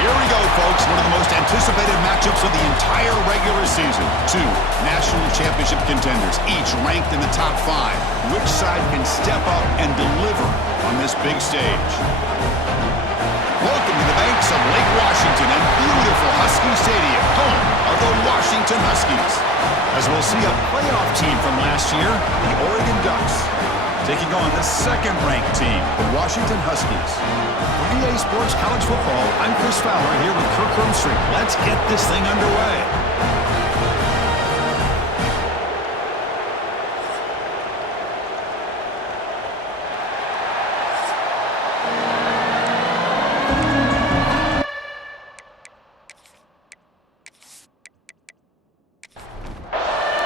Here we go, folks. One of the most anticipated matchups of the entire regular season. Two national championship contenders, each ranked in the top 5. Which side can step up and deliver on this big stage? Welcome to the banks of Lake Washington and beautiful Husky Stadium, home of the Washington Huskies. As we'll see a playoff team from last year, the Oregon Ducks, taking on the second-ranked team, the Washington Huskies. For EA Sports College Football, I'm Chris Fowler here with Kirk Rumstring. Let's get this thing underway.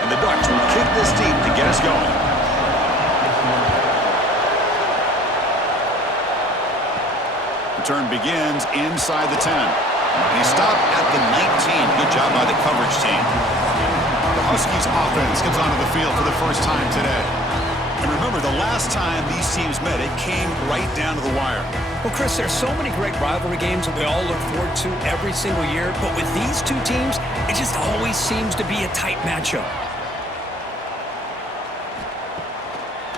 And the Ducks will kick this deep to get us going. The turn begins inside the 10. And he stopped at the 19. Good job by the coverage team. The Huskies offense comes onto the field for the first time today. And remember, the last time these teams met, it came right down to the wire. Well, Chris, there's so many great rivalry games that we all look forward to every single year. But with these two teams, it just always seems to be a tight matchup.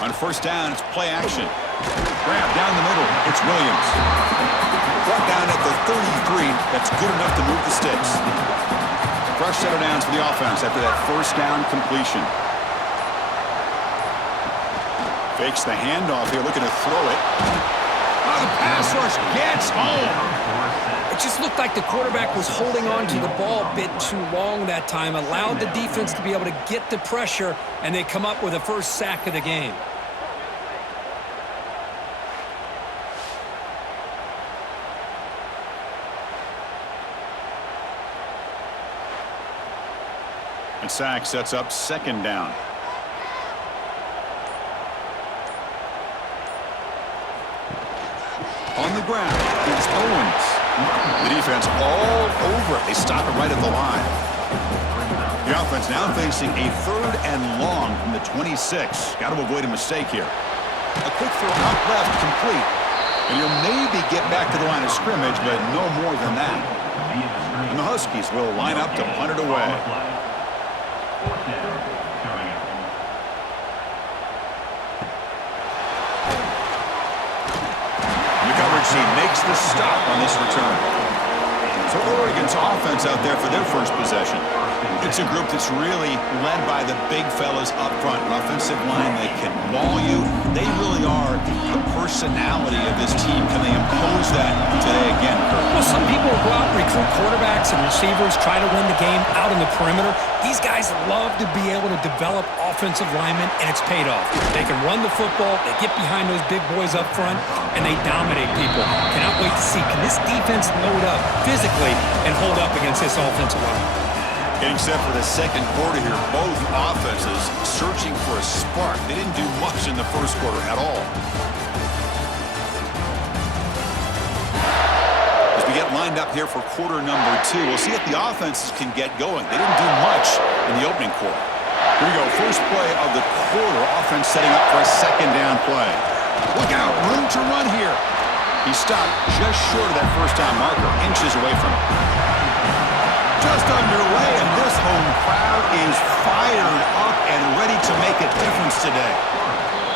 On first down, it's play action. Grab down the middle. It's Williams. Brought down at the 33. That's good enough to move the sticks. Fresh set of downs for the offense after that first down completion. Fakes the handoff here, looking to throw it. Oh, the pass rush gets home. It just looked like the quarterback was holding on to the ball a bit too long that time, allowed the defense to be able to get the pressure, and they come up with the first sack of the game. And sack sets up second down. On the ground, it's Owens. The defense all over it. They stop it right at the line. The offense now facing a third and long from the 26. Got to avoid a mistake here. A quick throw out left, complete. And he'll maybe get back to the line of scrimmage, but no more than that. And the Huskies will line up to punt it away. Team makes the stop on this return. So Oregon's offense out there for their first possession. It's a group that's really led by the big fellas up front. An offensive line that can maul you. They really are the personality of this team. Can they impose that today again, Kirk? Well, some people will go out and recruit quarterbacks and receivers, try to win the game out in the perimeter. These guys love to be able to develop offensive linemen, and it's paid off. They can run the football, they get behind those big boys up front, and they dominate people. Cannot wait to see, can this defense load up physically and hold up against this offensive line? Getting set for the second quarter here. Both offenses searching for a spark. They didn't do much in the first quarter at all. As we get lined up here for quarter number 2, we'll see if the offenses can get going. They didn't do much in the opening quarter. Here we go. First play of the quarter. Offense setting up for a second down play. Look out. Room to run here. He stopped just short of that first down marker, inches away from it. Just underway, and this home crowd is fired up and ready to make a difference today.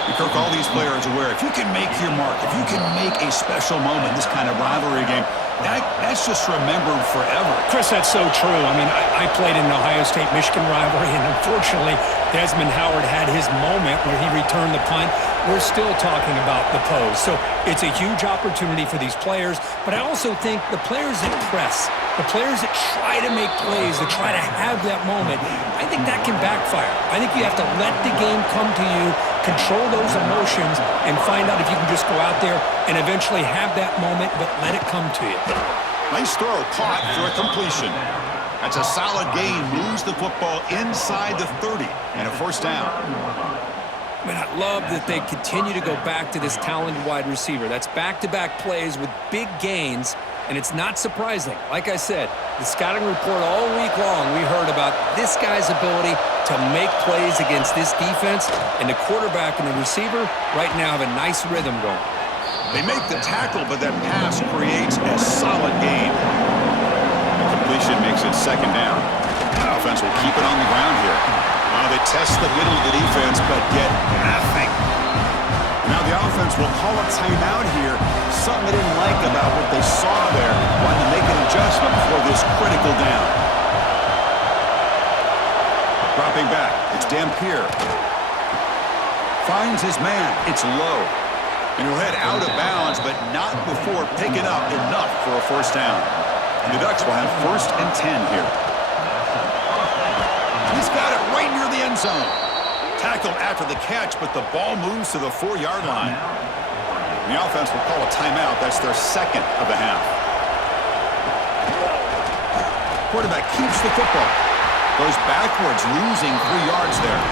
And Kirk, all these players are aware, if you can make your mark, if you can make a special moment in this kind of rivalry game, that's just remembered forever. Chris, that's so true. I mean, I played in the Ohio State-Michigan rivalry, and unfortunately, Desmond Howard had his moment where he returned the punt. We're still talking about the pose. So it's a huge opportunity for these players, but I also think the players that press, the players that try to make plays, that try to have that moment, I think that can backfire. I think you have to let the game come to you, control those emotions, and find out if you can just go out there and eventually have that moment, but let it come to you. Nice throw, caught for a completion. That's a solid gain, moves the football inside the 30, and a first down. I mean, I love that they continue to go back to this talented wide receiver. That's back-to-back plays with big gains, and it's not surprising. Like I said, the scouting report all week long, we heard about this guy's ability to make plays against this defense, and the quarterback and the receiver right now have a nice rhythm going. They make the tackle, but that pass creates a solid gain. test the middle of the defense, but get nothing. Now the offense will call a timeout here. Something they didn't like about what they saw there. Wanting to make an adjustment for this critical down. Dropping back, it's Dampier. Finds his man, it's low. And he'll head out of bounds, but not before picking up enough for a first down. And the Ducks will have 1st and 10 here. He's got it right near the end zone. Tackled after the catch, but the ball moves to the 4-yard line. The offense will call a timeout. That's their 2nd of the half. Quarterback keeps the football. Goes backwards, losing 3 yards there.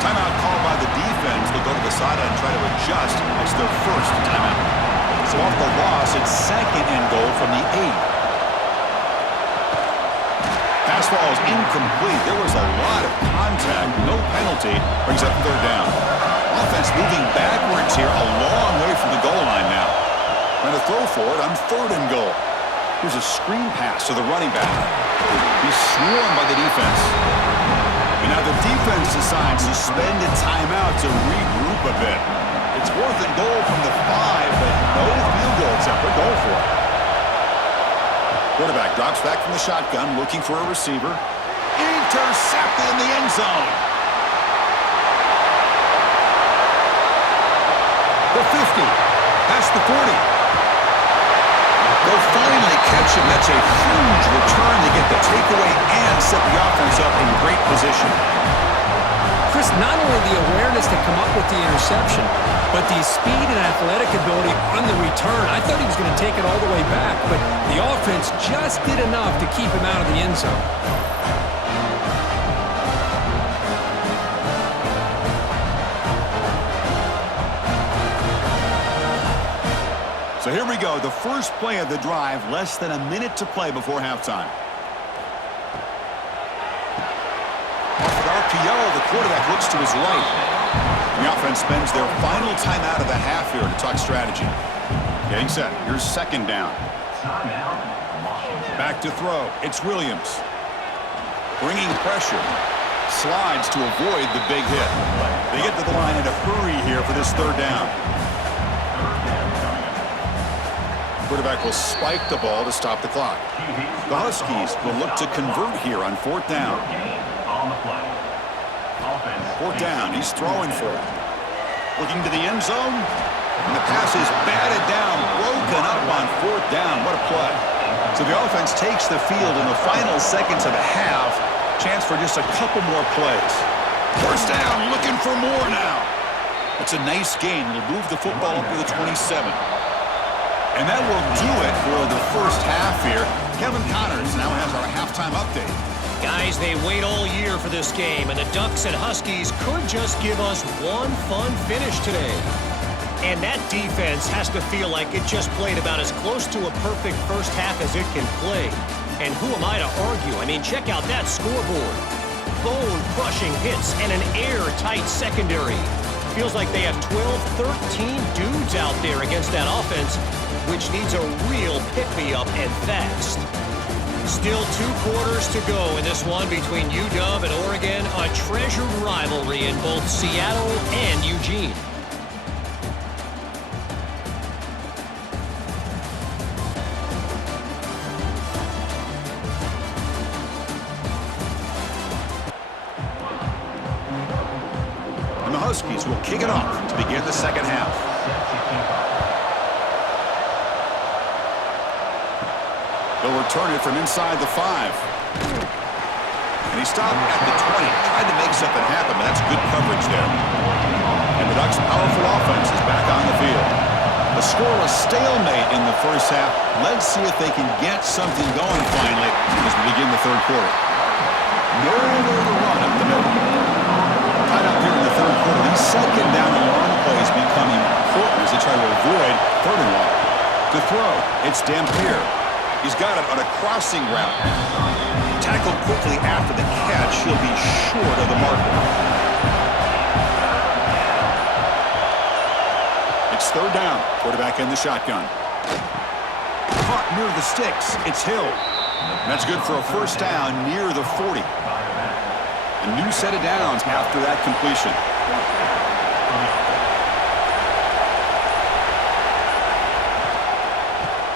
Timeout called by the defense. They'll go to the sideline and try to adjust. That's their 1st timeout. So off the loss, it's 2nd and goal from the 8. Pass ball is incomplete. There was a lot of contact. No penalty. Brings up 3rd down. Offense moving backwards here. A long way from the goal line now. Trying to throw for it on 3rd and goal. Here's a screen pass to the running back. He's swarmed by the defense. And now the defense decides to spend a timeout to regroup a bit. It's 4th and goal from the 5, but no field goal attempt. They're going for it. Quarterback drops back from the shotgun, looking for a receiver. Intercepted in the end zone. The 50, past the 40. They'll finally catch him. That's a huge return to get the takeaway and set the offense up in great position. Chris, not only the awareness to come up with the interception, but the speed and athletic ability on the return. I thought he was going to take it all the way back, but the offense just did enough to keep him out of the end zone. So here we go, the first play of the drive, less than a minute to play before halftime. Off with RPO, the quarterback looks to his right. The offense spends their final timeout of the half here to talk strategy. Getting set, here's 2nd down. Back to throw, it's Williams. Bringing pressure, slides to avoid the big hit. They get to the line in a hurry here for this 3rd down. Quarterback will spike the ball to stop the clock. The Huskies will look to convert here on 4th down. 4th down, he's throwing for it. Looking to the end zone, and the pass is batted down, broken up on 4th down. What a play. So the offense takes the field in the final seconds of the half. Chance for just a couple more plays. 1st down, looking for more now. It's a nice gain. It'll move the football up to the 27. And that will do it for the first half here. Kevin Connors now has our halftime update. Guys, they wait all year for this game, and the Ducks and Huskies could just give us one fun finish today. And that defense has to feel like it just played about as close to a perfect first half as it can play. And who am I to argue? I mean, check out that scoreboard. Bone-crushing hits and an airtight secondary. Feels like they have 12, 13 dudes out there against that offense, which needs a real pick-me-up and fast. Still 2 quarters to go in this one between UW and Oregon, a treasured rivalry in both Seattle and Eugene. And the Huskies will kick it off to begin the second half. They'll return it from inside the 5. And he stopped at the 20. Tried to make something happen, but that's good coverage there. And the Ducks' powerful offense is back on the field. A scoreless stalemate in the first half. Let's see if they can get something going finally as we begin the 3rd quarter. Nowhere to run up the middle. Tied up here in the 3rd quarter. These 2nd down and long plays become important as they try to avoid 3rd and long. To throw, it's Dampier. He's got it on a crossing route. Tackled quickly after the catch. He'll be short of the marker. It's 3rd down. Quarterback in the shotgun. Caught near the sticks. It's Hill. That's good for a first down near the 40. A new set of downs after that completion.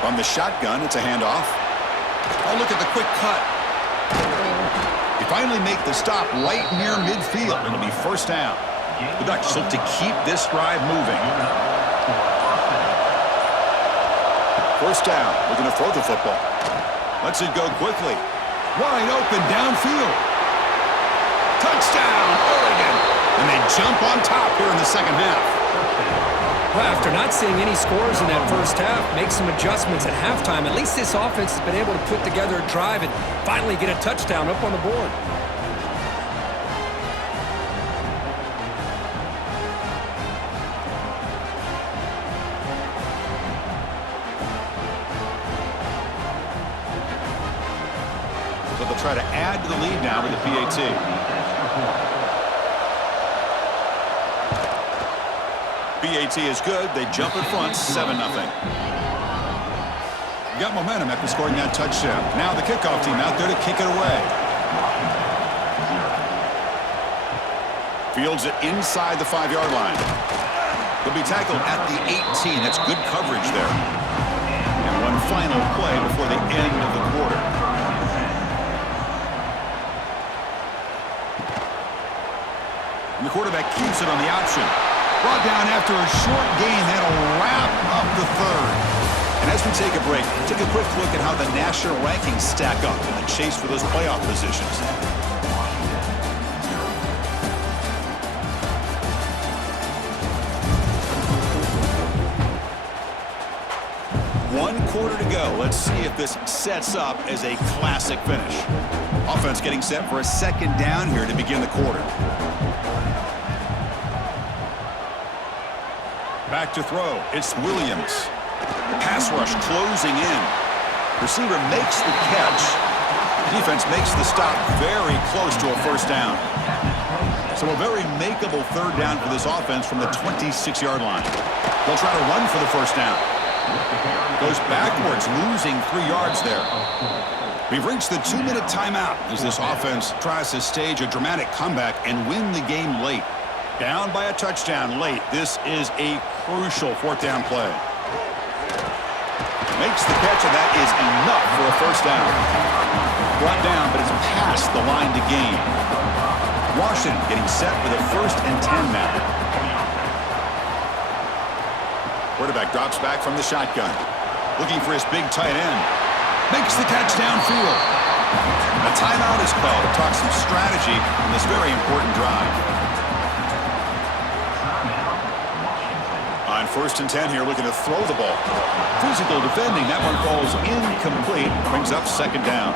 From the shotgun, it's a handoff. Oh, look at the quick cut. They finally make the stop right near midfield. It'll be first down. The Ducks look to keep this drive moving. First down. Looking to throw the football. Lets it go quickly. Wide open downfield. Touchdown, Oregon. And they jump on top here in the second half. Well, after not seeing any scores in that first half, make some adjustments at halftime. At least this offense has been able to put together a drive and finally get a touchdown up on the board. So they'll try to add to the lead now with the PAT. PAT is good. They jump in front, 7-0. Got momentum after scoring that touchdown. Now the kickoff team out there to kick it away. Fields it inside the 5-yard line. They'll be tackled at the 18. That's good coverage there. And one final play before the end of the quarter. And the quarterback keeps it on the option. Brought down after a short gain. That'll wrap up the third. And as we take a break, take a quick look at how the national rankings stack up in the chase for those playoff positions. One quarter to go. Let's see if this sets up as a classic finish. Offense getting set for a second down here to begin the quarter. Back to throw. It's Williams. The pass rush closing in. Receiver makes the catch. Defense makes the stop very close to a first down. So a very makeable third down for this offense from the 26-yard line. They'll try to run for the first down. Goes backwards, losing 3 yards there. We've reached the 2-minute timeout as this offense tries to stage a dramatic comeback and win the game late. Down by a touchdown late. This is a crucial fourth down play. Makes the catch, and that is enough for a first down. Brought down, but it's past the line to gain. Washington getting set with a 1st and 10 now. Quarterback drops back from the shotgun. Looking for his big tight end. Makes the catch downfield. A timeout is called to talk some strategy in this very important drive. On 1st and 10 here, looking to throw the ball. Physical defending. That one falls incomplete. Brings up second down.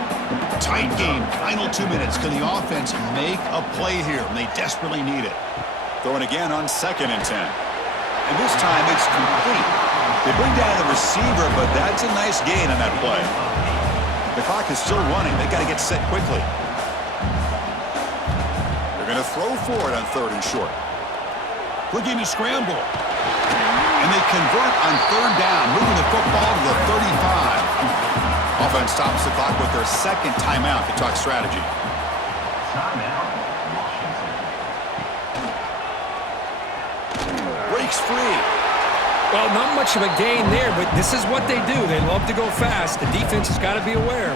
Tight game. Final 2 minutes. Can the offense make a play here? And they desperately need it. Throwing again on 2nd and 10. And this time it's complete. They bring down the receiver, but that's a nice gain on that play. The clock is still running. They've got to get set quickly. They're going to throw for it on 3rd and short. Looking to scramble. And they convert on 3rd down, moving the football to the 35. Offense stops the clock with their 2nd timeout to talk strategy. Breaks free. Well, not much of a gain there, but this is what they do. They love to go fast. The defense has got to be aware.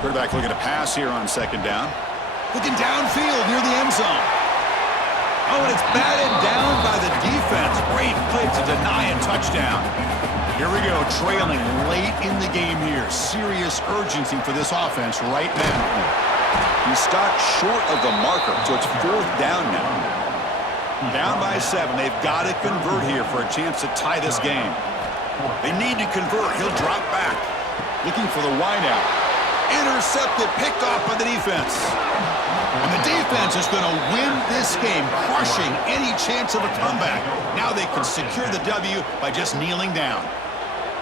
Quarterback looking to pass here on 2nd down. Looking downfield near the end zone. Oh, and it's batted down by the defense. Great play to deny a touchdown. Here we go, trailing late in the game here. Serious urgency for this offense right now. He stopped short of the marker, so it's 4th down now. Down by 7. They've got to convert here for a chance to tie this game. They need to convert. He'll drop back. Looking for the wideout. Intercepted, picked off by the defense. And the defense is going to win this game, crushing any chance of a comeback. Now they can secure the W by just kneeling down.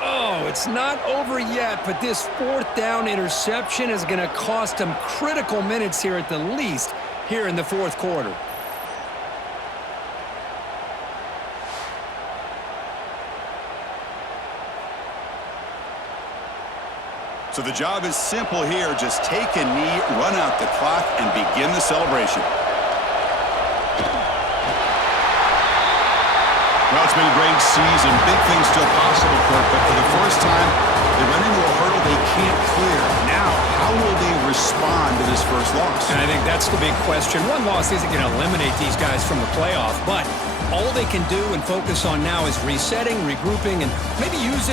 Oh, it's not over yet, but this 4th down interception is going to cost them critical minutes here at the least here in the 4th quarter. So So the job is simple here. Just take a knee, run out the clock, and begin the celebration. Well, it's been a great season. Big things still possible, Kirk, but for the first time, they run into a hurdle they can't clear. Now, how will they respond to this first loss? And I think that's the big question. One loss isn't going to eliminate these guys from the playoff, but all they can do and focus on now is resetting, regrouping, and maybe use this